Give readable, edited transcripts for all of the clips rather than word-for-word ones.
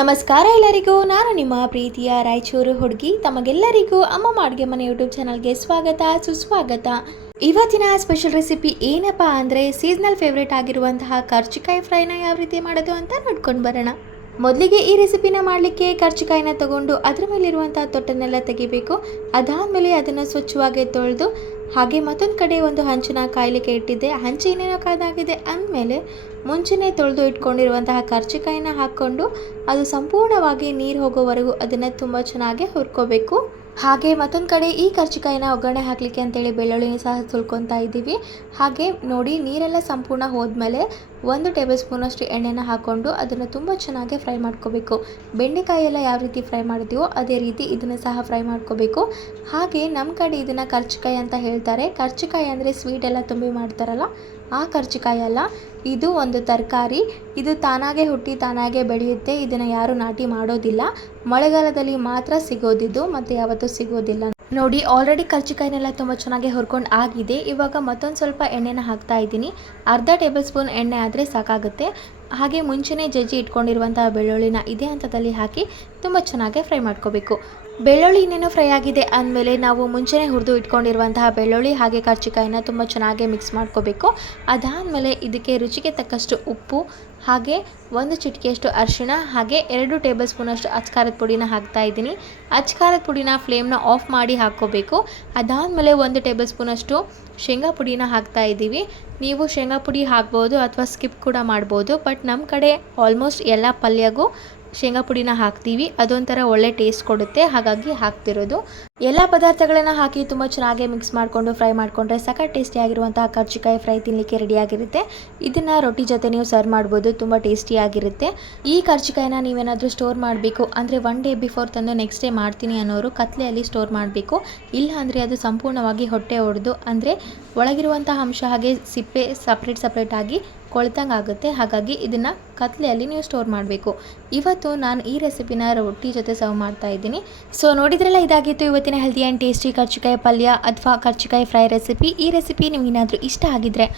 ನಮಸ್ಕಾರ ಎಲ್ಲರಿಗೂ, ನಾನು ನಿಮ್ಮ ಪ್ರೀತಿಯ ರಾಯಚೂರು ಹುಡುಗಿ. ತಮಗೆಲ್ಲರಿಗೂ ಅಮ್ಮ ಅಡುಗೆ ಮನೆ ಯೂಟ್ಯೂಬ್ ಚಾನಲ್ಗೆ ಸ್ವಾಗತ ಸುಸ್ವಾಗತ. ಇವತ್ತಿನ ಸ್ಪೆಷಲ್ ರೆಸಿಪಿ ಏನಪ್ಪ ಅಂದರೆ ಸೀಸನಲ್ ಫೇವ್ರೇಟ್ ಆಗಿರುವಂತಹ ಕರ್ಚಿಕಾಯಿ ಫ್ರೈನ ಯಾವ ರೀತಿ ಮಾಡೋದು ಅಂತ ನೋಡ್ಕೊಂಡು ಬರೋಣ. ಮೊದಲಿಗೆ ಈ ರೆಸಿಪಿನ ಮಾಡಲಿಕ್ಕೆ ಕರ್ಚಿಕಾಯಿನ ತಗೊಂಡು ಅದರ ಮೇಲಿರುವಂಥ ತೊಟ್ಟನ್ನೆಲ್ಲ ತೆಗಿಬೇಕು. ಅದಾದಮೇಲೆ ಅದನ್ನು ಸ್ವಚ್ಛವಾಗಿ ತೊಳೆದು ಹಾಗೆ ಮತ್ತೊಂದು ಕಡೆ ಒಂದು ಹಂಚನ್ನ ಕಾಯಲಿಕ್ಕೆ ಇಟ್ಟಿದ್ದೆ. ಹಂಚು ಏನೇನೋ ಕಾಯ್ದಾಗಿದೆ ಅಂದಮೇಲೆ ಮುಂಚೆನೇ ತೊಳೆದು ಇಟ್ಕೊಂಡಿರುವಂತಹ ಕರ್ಚಿಕಾಯಿನ ಹಾಕ್ಕೊಂಡು ಅದು ಸಂಪೂರ್ಣವಾಗಿ ನೀರು ಹೋಗೋವರೆಗೂ ಅದನ್ನು ತುಂಬ ಚೆನ್ನಾಗಿ ಹುರ್ಕೋಬೇಕು. ಹಾಗೆ ಮತ್ತೊಂದು ಕಡೆ ಈ ಕರ್ಚಿಕಾಯಿನ ಒಗ್ಗರಣೆ ಹಾಕಲಿಕ್ಕೆ ಅಂತೇಳಿ ಬೆಳ್ಳುಳ್ಳಿನ ಸಹ ಸುಲ್ಕೊತಾ ಇದ್ದೀವಿ. ಹಾಗೆ ನೋಡಿ, ನೀರೆಲ್ಲ ಸಂಪೂರ್ಣ ಹೋದ್ಮೇಲೆ 1 ಟೇಬಲ್ ಸ್ಪೂನಷ್ಟು ಎಣ್ಣೆನ ಹಾಕ್ಕೊಂಡು ಅದನ್ನು ತುಂಬ ಚೆನ್ನಾಗಿ ಫ್ರೈ ಮಾಡ್ಕೋಬೇಕು. ಬೆಂಡೆಕಾಯಿ ಎಲ್ಲ ಯಾವ ರೀತಿ ಫ್ರೈ ಮಾಡ್ತೀವೋ ಅದೇ ರೀತಿ ಇದನ್ನು ಸಹ ಫ್ರೈ ಮಾಡ್ಕೋಬೇಕು. ಹಾಗೆ ನಮ್ಮ ಕಡೆ ಇದನ್ನು ಕರ್ಚಿಕಾಯಿ ಅಂತ ಹೇಳ್ತಾರೆ. ಕರ್ಚಿಕಾಯಿ ಅಂದರೆ ಸ್ವೀಟ್ ಎಲ್ಲ ತುಂಬಿ ಮಾಡ್ತಾರಲ್ಲ, ಆ ಕರ್ಚಿಕಾಯಿ ಅಲ್ಲ, ಇದು ಒಂದು ತರಕಾರಿ. ಇದು ತಾನಾಗೆ ಹುಟ್ಟಿ ತಾನಾಗೆ ಬೆಳೆಯುತ್ತೆ. ಇದನ್ನು ಯಾರು ನಾಟಿ ಮಾಡೋದಿಲ್ಲ. ಮಳೆಗಾಲದಲ್ಲಿ ಮಾತ್ರ ಸಿಗೋದಿದ್ದು, ಮತ್ತು ಯಾವತ್ತೂ ಸಿಗೋದಿಲ್ಲ. ನೋಡಿ, ಆಲ್ರೆಡಿ ಕರ್ಚಿಕಾಯಿನೆಲ್ಲ ತುಂಬ ಚೆನ್ನಾಗಿ ಹುರ್ಕೊಂಡು ಆಗಿದೆ. ಇವಾಗ ಮತ್ತೊಂದು ಸ್ವಲ್ಪ ಎಣ್ಣೆನ ಹಾಕ್ತಾ ಇದ್ದೀನಿ. ಅರ್ಧ ಟೇಬಲ್ ಸ್ಪೂನ್ ಎಣ್ಣೆ ಆದರೆ ಸಾಕಾಗುತ್ತೆ. ಹಾಗೆ ಮುಂಚೆನೇ ಜಜ್ಜಿ ಇಟ್ಕೊಂಡಿರುವಂತಹ ಬೆಳ್ಳುಳ್ಳಿನ ಇದೇ ಹಂತದಲ್ಲಿ ಹಾಕಿ ತುಂಬ ಚೆನ್ನಾಗಿ ಫ್ರೈ ಮಾಡ್ಕೋಬೇಕು. ಬೆಳ್ಳುಳ್ಳಿ ಇನ್ನೇನು ಫ್ರೈ ಆಗಿದೆ ಅಂದಮೇಲೆ ನಾವು ಮುಂಚೆನೇ ಹುರಿದು ಇಟ್ಕೊಂಡಿರುವಂತಹ ಬೆಳ್ಳುಳ್ಳಿ ಹಾಗೆ ಕರ್ಚಿಕಾಯಿನ ತುಂಬ ಚೆನ್ನಾಗಿ ಮಿಕ್ಸ್ ಮಾಡ್ಕೋಬೇಕು. ಅದಾದಮೇಲೆ ಇದಕ್ಕೆ ರುಚಿಗೆ ತಕ್ಕಷ್ಟು ಉಪ್ಪು, ಹಾಗೆ 1 ಚಿಟಿಕೆಯಷ್ಟು ಅರಿಶಿಣ, ಹಾಗೆ 2 ಟೇಬಲ್ ಸ್ಪೂನಷ್ಟು ಅಚ್ಕಾರದ ಪುಡಿನ ಹಾಕ್ತಾ ಇದ್ದೀನಿ. ಅಚ್ಕಾರದ ಪುಡಿನ ಫ್ಲೇಮ್ನ ಆಫ್ ಮಾಡಿ ಹಾಕ್ಕೋಬೇಕು. ಅದಾದಮೇಲೆ 1 ಟೇಬಲ್ ಸ್ಪೂನಷ್ಟು ಶೇಂಗಾ ಪುಡಿನ ಹಾಕ್ತಾ ಇದ್ದೀವಿ. ನೀವು ಶೇಂಗಾ ಪುಡಿ ಹಾಕ್ಬೋದು ಅಥವಾ ಸ್ಕಿಪ್ ಕೂಡ ಮಾಡ್ಬೋದು. ಬಟ್ ನಮ್ಮ ಕಡೆ ಆಲ್ಮೋಸ್ಟ್ ಎಲ್ಲ ಪಲ್ಯಗೂ ಶೇಂಗಾ ಪುಡಿನ ಹಾಕ್ತೀವಿ. ಅದೊಂಥರ ಒಳ್ಳೆ ಟೇಸ್ಟ್ ಕೊಡುತ್ತೆ, ಹಾಗಾಗಿ ಹಾಕ್ತಿರೋದು. ಎಲ್ಲ ಪದಾರ್ಥಗಳನ್ನು ಹಾಕಿ ತುಂಬ ಚೆನ್ನಾಗಿ ಮಿಕ್ಸ್ ಮಾಡಿಕೊಂಡು ಫ್ರೈ ಮಾಡಿಕೊಂಡ್ರೆ ಸಖತ್ ಟೇಸ್ಟಿಯಾಗಿರುವಂತಹ ಕರ್ಚಿಕಾಯಿ ಫ್ರೈ ತಿನ್ನಲಿಕ್ಕೆ ರೆಡಿಯಾಗಿರುತ್ತೆ. ಇದನ್ನು ರೊಟ್ಟಿ ಜೊತೆ ನೀವು ಸರ್ವ್ ಮಾಡ್ಬೋದು, ತುಂಬ ಟೇಸ್ಟಿಯಾಗಿರುತ್ತೆ. ಈ ಕರ್ಚಿಕಾಯಿನ ನೀವೇನಾದರೂ ಸ್ಟೋರ್ ಮಾಡಬೇಕು ಅಂದರೆ 1 ಡೇ ಬಿಫೋರ್ ತಂದು ನೆಕ್ಸ್ಟ್ ಡೇ ಮಾಡ್ತೀನಿ ಅನ್ನೋರು ಕತ್ಲೆಯಲ್ಲಿ ಸ್ಟೋರ್ ಮಾಡಬೇಕು. ಇಲ್ಲ ಅಂದರೆ ಅದು ಸಂಪೂರ್ಣವಾಗಿ ಹೊಟ್ಟೆ ಒಡೆದು, ಅಂದರೆ ಒಳಗಿರುವಂತಹ ಅಂಶ ಹಾಗೆ ಸಿಪ್ಪೆ ಸಪ್ರೇಟ್ ಆಗಿ ಕೊಳ್ತಂಗೆ ಆಗುತ್ತೆ. ಹಾಗಾಗಿ ಇದನ್ನು ಕತ್ಲೆಯಲ್ಲಿ ನೀವು ಸ್ಟೋರ್ ಮಾಡಬೇಕು. ಇವತ್ತು ನಾನು ಈ ರೆಸಿಪಿನ ರೊಟ್ಟಿ ಜೊತೆ ಸರ್ವ್ ಮಾಡ್ತಾ ಇದ್ದೀನಿ. ಸೊ ನೋಡಿದ್ರಲ್ಲ, ಇದಾಗಿತ್ತು ಇವತ್ತಿನ ಹೆಲ್ದಿ ಆ್ಯಂಡ್ ಟೇಸ್ಟಿ ಕರ್ಚಿಕಾಯಿ ಪಲ್ಯ ಅಥವಾ ಕರ್ಚಿಕಾಯಿ ಫ್ರೈ ರೆಸಿಪಿ. ಈ ರೆಸಿಪಿ ನಿಮಗೇನಾದರೂ ಇಷ್ಟ ಆಗಿದ್ದರೆ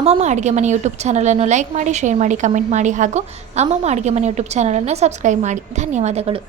ಅಮ್ಮಮ್ಮ ಅಡುಗೆ ಮನೆ ಯೂಟ್ಯೂಬ್ ಚಾನಲನ್ನು ಲೈಕ್ ಮಾಡಿ, ಶೇರ್ ಮಾಡಿ, ಕಮೆಂಟ್ ಮಾಡಿ, ಹಾಗೂ ಅಮ್ಮಮ್ಮ ಅಡುಗೆ ಮನೆ ಯೂಟ್ಯೂಬ್ ಚಾನಲನ್ನು ಸಬ್ಸ್ಕ್ರೈಬ್ ಮಾಡಿ. ಧನ್ಯವಾದಗಳು.